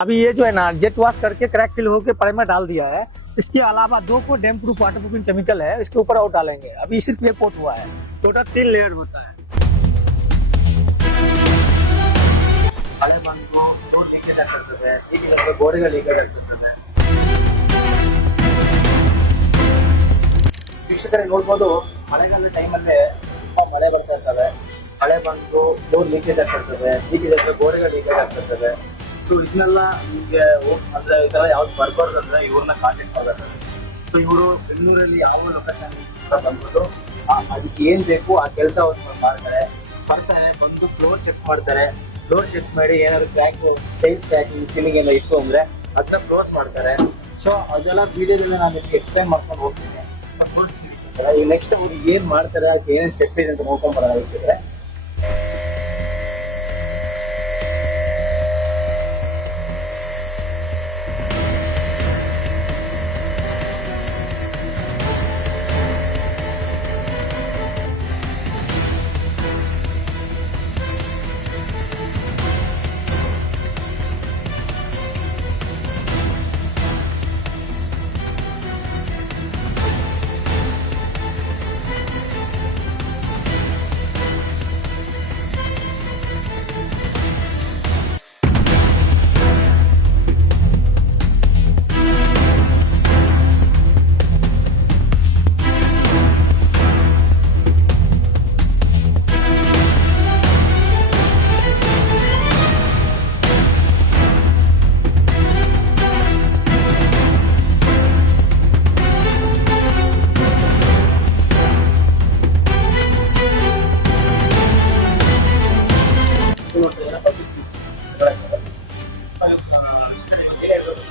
अभी ये जो है ना जेट वॉश करके क्रैक फिल होकर प्राइमर डाल दिया है। इसके अलावा 2 को डैम्प प्रूफ वाटर प्रूफिंग केमिकल है, इसके ऊपर और डालेंगे। अभी सिर्फ ये कोट हुआ है, टोटल 3 लेयर होता है। ಹಳೆ ಬಂದು ರೋಡ್ ಲೀಕೇಜ್ ಆಗ್ತಿರ್ತದೆ, ಈಗಿನ ಗೋಡೆಗಳು ಲೀಕೇಜ್ ಆಗ್ತಿರ್ತದೆ. ವೀಕ್ಷಕರೇ ನೋಡ್ಬೋದು, ಮಳೆಗಾಲ ಟೈಮಲ್ಲೇ ತುಂಬಾ ಮಳೆ ಬರ್ತಾ ಇರ್ತವೆ. ಮಳೆ ಬಂದು ಫ್ಲೋರ್ ಲೀಕೇಜ್ ಆಗ್ತಿರ್ತದೆ, ಲೀಕೇಜ್ ಆದ್ರೆ ಗೋಡೆಗಳು ಲೀಕೇಜ್ ಆಗ್ತಿರ್ತದೆ. ಸೊ ಇದನ್ನೆಲ್ಲ ನಿಮಗೆ ಅಂದ್ರೆ ಈ ತರ ಯಾವ್ದು ಬರ್ಬಾರ್ದು ಅಂದ್ರೆ ಇವ್ರನ್ನ ಕಾಂಟ್ಯಾಕ್ಟ್ ಮಾಡಬೇಕು. ಸೊ ಇವರು ಬೆಂಗಳೂರಲ್ಲಿ ಯಾವ ಲೊಕೇಶನ್ ಬಂದ್ಬಿಟ್ಟು ಅದಕ್ಕೆ ಏನ್ ಬೇಕು ಆ ಕೆಲಸ ಬರ್ತಾರೆ ಬಂದು ಫ್ಲೋರ್ ಚೆಕ್ ಮಾಡ್ತಾರೆ. ಫ್ಲೋರ್ ಚೆಕ್ ಮಾಡಿ ಏನಾದ್ರು ಕ್ರ್ಯಾಕ್, ಟೈಲ್ಸ್ ಕ್ರ್ಯಾಕಿಂಗ್, ಸೀಲಿಂಗ್ ಎಲ್ಲ ಇತ್ತು ಅಂದ್ರೆ ಅದನ್ನ ಕ್ಲೋಸ್ ಮಾಡ್ತಾರೆ. ಸೊ ಅದೆಲ್ಲ ವಿಡಿಯೋದಲ್ಲಿ ನಾನು ನಿಮ್ಗೆ ಎಕ್ಸ್ಪ್ಲೈನ್ ಮಾಡ್ಕೊಂಡು ಹೋಗ್ತೀನಿ. ಈಗ ನೆಕ್ಸ್ಟ್ ಅವ್ರು ಏನ್ ಮಾಡ್ತಾರೆ, ಅದಕ್ಕೆ ಏನೇನು ಸ್ಟೆಪ್ ಇದೆ ಅಂತ ನೋಡ್ಕೊಂಡ್ ಬರೋಣ ವೀಕ್ಷಕರೇ.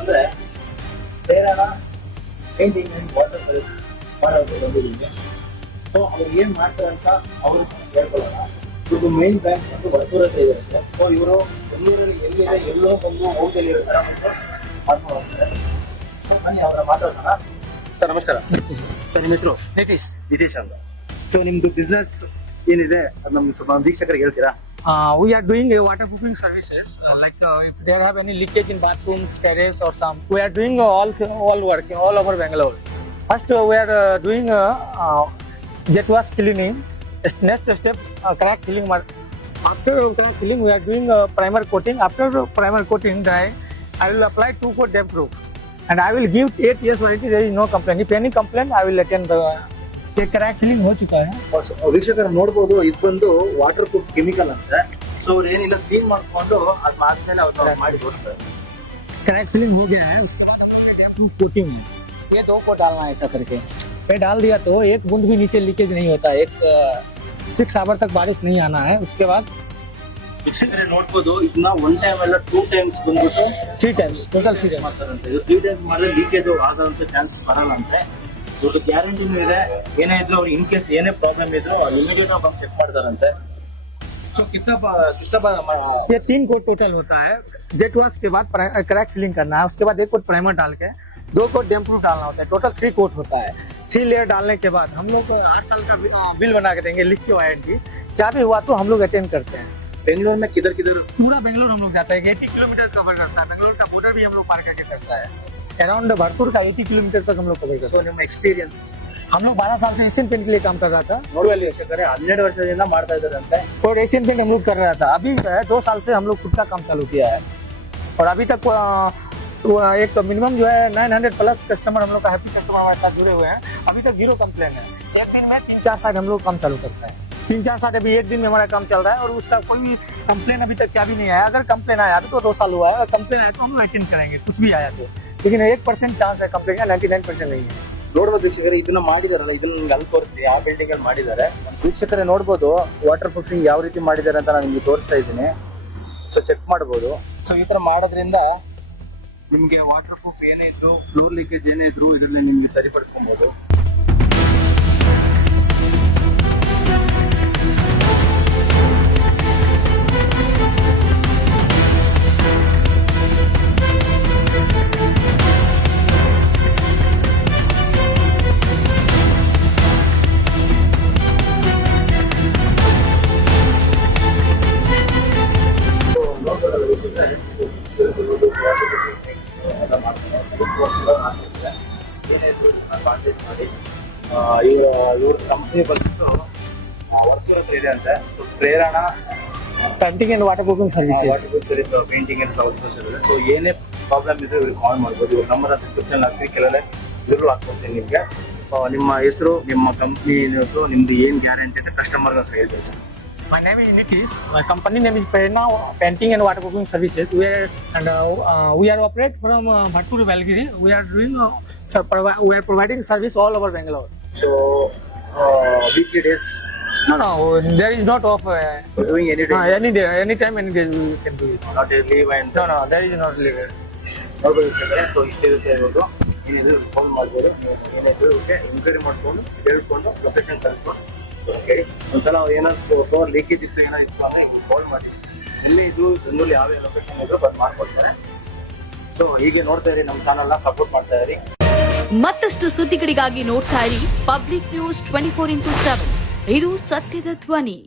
ಅಂದ್ರೆ ಬೇರೆನ ಪೇಂಟಿಂಗ್ ಅಂಡ್ ವಾಟರ್ ಸರ್ವಿಸ್ ಮಾಡೋದು ಬಂದಿದ್ದೀನಿ. ಸೊ ಅವ್ರು ಏನ್ ಮಾಡ್ತಾರೆ ಅಂತ ಅವರು ಹೇಳ್ಕೊಳ್ಳೋಣ. ಇದು ಮೇನ್ ಬ್ಯಾಂಕ್ ಬಂದು ವರ್ತೂರಲ್ಲಿ ಇದೆ ಸರ್. ಸೊ ಇವರು ಬೆಂಗಳೂರಲ್ಲಿ ಎಲ್ಲಿದೆ ಎಲ್ಲೋ ಬಂದು ಹೋಟೆಲ್ ಇರೋ ತರ ಮಾಡ್ಕೊಂಡು ಹೋಗ್ತಾರೆ. ಬನ್ನಿ ಅವರ ಮಾತಾಡೋಣ. ಸರ್ ನಮಸ್ಕಾರ. ಸರ್ ನಿಮ್ಮ ಹೆಸರು? ನಿತೀಶ್ ಅಂತ. ಸೊ ನಿಮ್ದು ಬಿಸ್ನೆಸ್ ಏನಿದೆ ಅದು ನಮ್ಗೆ ಸ್ವಲ್ಪ ವೀಕ್ಷಕರಿಗೆ ಹೇಳ್ತೀರಾ? We are doing waterproofing services. If there have any leakage in bathrooms, terrace, or some, we are doing all work all over Bangalore. First, we are doing jet wash cleaning. Next step, crack filling. After crack filling, we are doing primer coating. After primer coating dry, I will apply 2 coat damp proof, and I will give 8 years warranty. There is no complaint. If any complaint, I will attend the. Crack filling हो चुका है. ವೀಕ್ಷಕರು ನೋಡಬಹುದು, ಇದು ಬಂದು water proof chemical ಅಂತ. So ಅವ್ರು ಏನಿಲ್ಲ ಕ್ಲೀನ್ ಮಾಡ್ಕೊಂಡು ಅದ್ ಆದ್ಮೇಲೆ ಅವ್ರು ಮಾಡಿ ತೋರಿಸ್ತಾರೆ. क्रैक फिलिंग हो गया है, उसके बाद हम लोग डैम्प प्रूफ कोटिंग है. ये 2 को डालना है ऐसा करके. पे डाल दिया तो एक बूंद भी नीचे लीकेज नहीं होता. 6 आवर तक बारिश नहीं आना है. उसके बाद ವೀಕ್ಷಕರೇ ನೋಡ್ಬೋದು, ಇದನ್ನ 1 ಟೈಮ್ ಅಲ್ಲ 2 ಟೈಮ್ಸ್ ಬಂದ್ಬಿಟ್ಟು 3 times ಟೋಟಲ್ 3 times ಮಾಡ್ತಾರಂತೆ. ಇದು 3 ಟೈಮ್ಸ್ ಮಾಡಿದ್ರೆ ಲೀಕೇಜ್ ಆಗೋಂತ ಚಾನ್ಸ್ ಬರಲ್ಲ ಅಂತೆ. ದೊಡ್ಡ ಗ್ಯಾರಂಟಿನೂ ಇದೆ. ಏನೇ ಇದ್ರು ಅವ್ರು ಇನ್ ಕೇಸ್ ಏನೇ ಪ್ರಾಬ್ಲಮ್ ಇದ್ರು ಇಮಿಡಿಯೇಟ್ ಬಂದು ಚೆಕ್ ಮಾಡ್ತಾರಂತೆ. ಸೊ ये 3 कोट टोटल होता है. जेट वॉश के बाद क्रैक फिलिंग करना है. उसके बाद 1 कोट प्राइमर डाल के 2 कोट डैम्प प्रूफ डालना होता है. टोटल 3 कोट होता है. 3 लेयर डालने के बाद हम लोग 8 साल का बिल बना के देंगे, लिख के वारंटी. क्या भी हुआ तो हम लोग अटेंड करते हैं. बेंगलोर में किधर पूरा बेंगलोर हम लोग जाता है. 80 किलोमीटर कवर करता है. बेंगलोर का बॉर्डर भी हम लोग पार करके करता है. अराउंड भरतपुर का 80 किलोमीटर तक हम लोग कवर करते हैं. ಸೊ ನಿಮ್ಮ ಎಕ್ಸ್ಪೀರಿಯನ್ಸ್? हम लोग 12 साल से एशियन पेंट के लिए काम कर रहा था. ನೋಡುವಲ್ಲಿ ವೀಕ್ಷಕರೇ 12 ವರ್ಷದಿಂದ ಮಾಡ್ತಾ ಇದ್ದಾರಂತೆ. और एशियन पेंट हम लोग कर रहा था. अभी 2 साल से हम लोग खुद का काम चालू किया है. और अभी तक एक मिनिमम जो है 900 प्लस कस्टमर हम लोग का हैप्पी कस्टमर हमारे साथ जुड़े हुए हैं. अभी तक 0 कंप्लेन है. एक दिन में 3-4 साइड हम लोग काम चालू करते हैं. 3-4 साइड अभी एक दिन में हमारा काम चल रहा है. और उसका कोई भी कंप्लेन अभी तक क्या भी नहीं आया. अगर कंप्लेन आया अभी तो 2 साल हुआ है. अगर कंप्लेन आया तो हम लोग अटेंड करेंगे, कुछ भी आया तो. लेकिन 1% चांस है कंप्लेन का, 99% नहीं है. ನೋಡ್ಬೋದು ವೀಕ್ಷಕರೇ, ಇದನ್ನ ಮಾಡಿದಾರಲ್ಲ, ಇದನ್ನ ನಿಮ್ಗೆ ಅಲ್ಲಿ ತೋರಿಸ್ತೀವಿ. ಆ ಬಿಲ್ಡಿಂಗ್ ಅಲ್ಲಿ ಮಾಡಿದ್ದಾರೆ. ವೀಕ್ಷಕರೇ ನೋಡ್ಬೋದು, ವಾಟರ್ ಪ್ರೂಫಿಂಗ್ ಯಾವ ರೀತಿ ಮಾಡಿದ್ದಾರೆ ಅಂತ ನಾನು ನಿಮ್ಗೆ ತೋರಿಸ್ತಾ ಇದ್ದೀನಿ. ಸೊ ಚೆಕ್ ಮಾಡ್ಬೋದು. ಸೊ ಈ ತರ ಮಾಡೋದ್ರಿಂದ ನಿಮ್ಗೆ ವಾಟರ್ ಪ್ರೂಫ್ ಏನೇ ಇದ್ರು, ಫ್ಲೋರ್ ಲೀಕೇಜ್ ಏನೇ ಇದ್ರು ಇದನ್ನ ನಿಮ್ಗೆ ಸರಿಪಡಿಸ್ಕೊಬಹುದು. ಏನಿದ್ರು ಕಾಂಟ್ಯಾಕ್ಟ್ ಮಾಡಿ. ಇವ್ರ ಕಂಪ್ನಿ ಬಂದ್ಬಿಟ್ಟು ಹೊರತೂರ್ ಹತ್ರ ಇದೆ ಅಂತೆ. So Prerana Painting and waterproofing services. Painting and outsource ಇರುತ್ತೆ. ಸೊ ಏನೇ ಪ್ರಾಬ್ಲಮ್ ಇದ್ರೆ ಇವ್ರಿಗೆ ಕಾಲ್ ಮಾಡ್ಬೋದು. ಇವ್ರ ನಂಬರ್ ಡಿಸ್ಕ್ರಿಪ್ಷನ್ ಹಾಕ್ತೀನಿ, ಕೆಳಗಡೆ ಇದ್ರೂ ಹಾಕ್ಕೊಡ್ತೀನಿ ನಿಮಗೆ. ನಿಮ್ಮ ಹೆಸರು, ನಿಮ್ಮ ಕಂಪ್ನಿ ಹೆಸರು, ನಿಮ್ದು ಏನು ಗ್ಯಾರಂಟಿ ಅಂತ ಕಸ್ಟಮರ್ಗೋಸ್ಕರ ಹೇಳ್ತೀವಿ sir. My name is Nitish. My company name is Prerna Painting and Waterproofing Services. We are operate from Bhattur, Valgiri. We are doing we are providing service all over Bangalore. So weekly days No, there is not off. Doing any day, Any day, anytime, any day we can do it. Not A leave and No, there is not leave. ನೋಡ್ಬೋದು sir. So ಇಷ್ಟಿರುತ್ತೆ ಇರೋದು. ಏನಿದ್ರು phone ಮಾಡ್ಬೋದು. ಏನಿದ್ರು okay enquiry ಮಾಡ್ಕೊಂಡು ಹೇಳ್ಕೊಂಡು location ಕಲ್ತ್ಕೊಂಡು ಹೇಳಿ. ಒಂದ್ಸಲ ಏನಾದ್ರು ಫ್ಲೋರ್ ಲೀಕೇಜ್ ಇತ್ತು, ಏನಾದ್ರು ಇತ್ತು ಅಂದರೆ ಕಾಲ್ ಮಾಡಿ. ಇಲ್ಲಿ ಇದು ಜನರಲ್ಲಿ ಯಾವ ಲೊಕೇಶನ್ ಇದ್ರು ಬಂದು ಮಾಡ್ಕೊಡ್ತಾರೆ. ಸೊ ಹೀಗೆ ನೋಡ್ತಾ ಇರಿ, ನಮ್ಮ ಚಾನಲ್ನ ಸಪೋರ್ಟ್ ಮಾಡ್ತಾ ಇರಿ. ಮತ್ತಷ್ಟು ಸುದ್ದಿಗಳಿಗಾಗಿ ನೋಡ್ತಾ ಇರಿ ಪಬ್ಲಿಕ್ ನ್ಯೂಸ್ 24x7. ಇದು ಸತ್ಯದ ಧ್ವನಿ.